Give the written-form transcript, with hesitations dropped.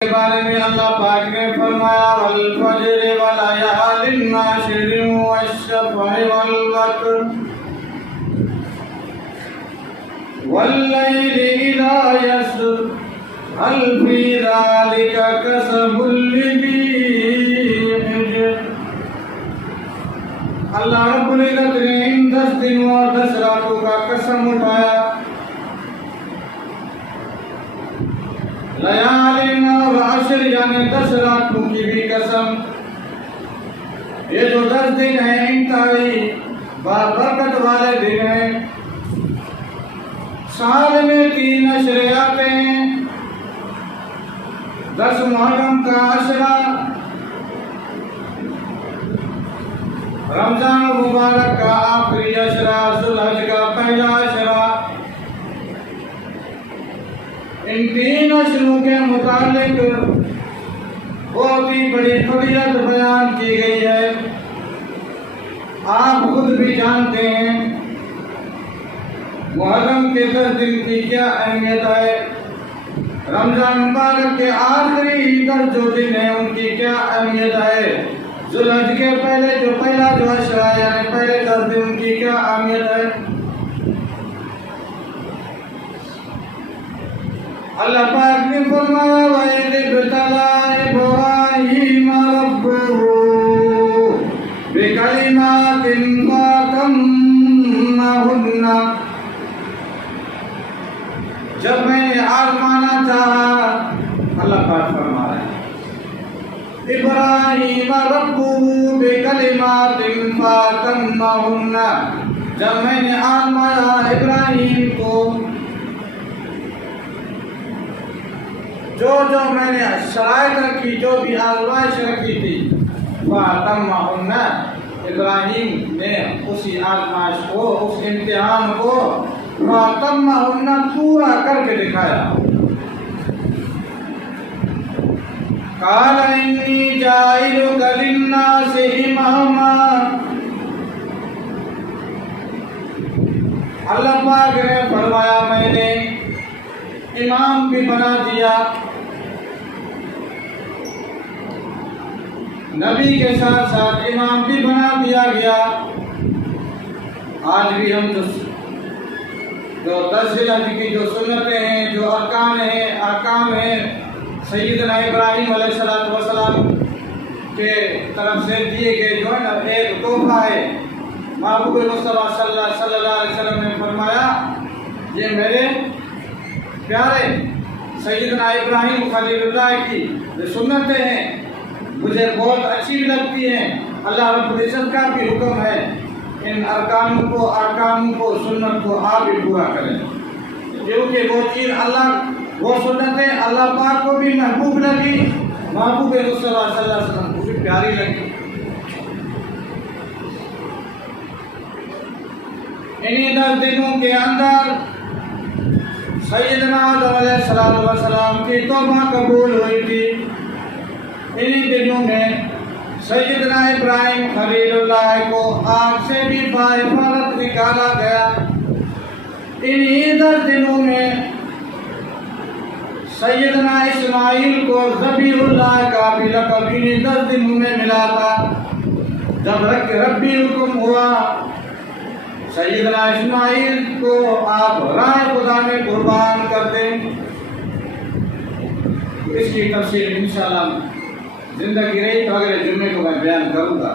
کے بارے میں اللہ پاک نے فرمایا والفجر وليال عشر والشفع والوتر والليل إذا يسر هل في ذلك قسم لذي حجر۔ اللہ رب العزت نے ان 10 دنوں اور 10 راتوں کا قسم اٹھایا، لیالین اور عشر یعنی 10 راتوں کی بھی قسم۔ یہ جو 10 دن ہیں انتہائی بابرکت والے دن ہیں۔ سال میں 3 عشرے آتے ہیں، 10 محرم کا عشرہ، رمضان مبارک کا آخری عشرہ، ذوالحج کا پہلا عشرہ۔ ان 3 عشروں کے متعلق بہت ہی بڑی فضیلت بیان کی گئی ہے۔ آپ خود بھی جانتے ہیں محرم کے 10 دن کی کیا اہمیت ہے، رمضان مبارک کے آخری 10 جو دن ہیں ان کی کیا اہمیت ہے، ذوالحج کے پہلا جو عشرہ یعنی پہلے 10 دن ان کی کیا اہمیت ہے۔ اللہ پاک نے فرمایا وَإِذِ ابْتَلَىٰ إِبْرَاهِيمَ رَبُّهُ بِكَلِمَاتٍ فَأَتَمَّهُنَّ۔ جب میں نے آزمانا چاہا، اللہ پاک فرما رہے ہیں ابراہیم ربہ بکلمات فاتمہن، جب میں نے آزمایا ابراہیم کو جو میں نے شرائط رکھی، جو بھی آزمائش رکھی تھی، فاتمہن، ابراہیم نے اسی آزمائش کو، اس امتحان کو فاتمہن پورا کر کے دکھایا۔ قال انی جاعلک للناس اماما، اللہ پاک نے فرمایا میں نے امام بھی بنا دیا، نبی کے ساتھ ساتھ امام بھی بنا دیا گیا۔ آج بھی ہم جو 10 ذوالحج کی جو سنتیں ہیں، جو احکام ہیں سیدنا ابراہیم علیہ السلام کے طرف سے دیے گئے، جو ہے نا ایک تحفہ ہے۔ محبوب مصطفیٰ صلی اللہ علیہ وسلم نے فرمایا یہ میرے پیارے سیدنا ابراہیم خلیل اللہ کی جو سنتیں ہیں مجھے بہت اچھی لگتی ہیں، اللہ رب العزت کا بھی حکم ہے ان احکام کو سنت کو آپ بھی پورا کریں، کیونکہ وہ چیز وہ سنتیں اللہ پاک کو بھی محبوب لگی، محبوب مصطفیٰ صلی اللہ علیہ وسلم کو بھی پیاری لگی۔ انہی 10 دنوں کے اندر سیدنا آدم علیہ السلام کی توبہ قبول ہوئی تھی۔ انہی دنوں میں سیدنا ابراہیم خلیل اللہ کو آگ سے بھی باحفاظت نکالا گیا۔ انہی 10 دنوں میں سیدنا اسماعیل کو ذبیح اللہ کا بھی لقب انہی 10 دنوں میں ملا تھا۔ جب ربی حکم ہوا سیدنا اسماعیل کو آپ راہ خدا میں قربان کر دیں، اس کی تفصیل انشاءاللہ زندگی رہی تو اگلے جمعے کو میں بیان کروں گا۔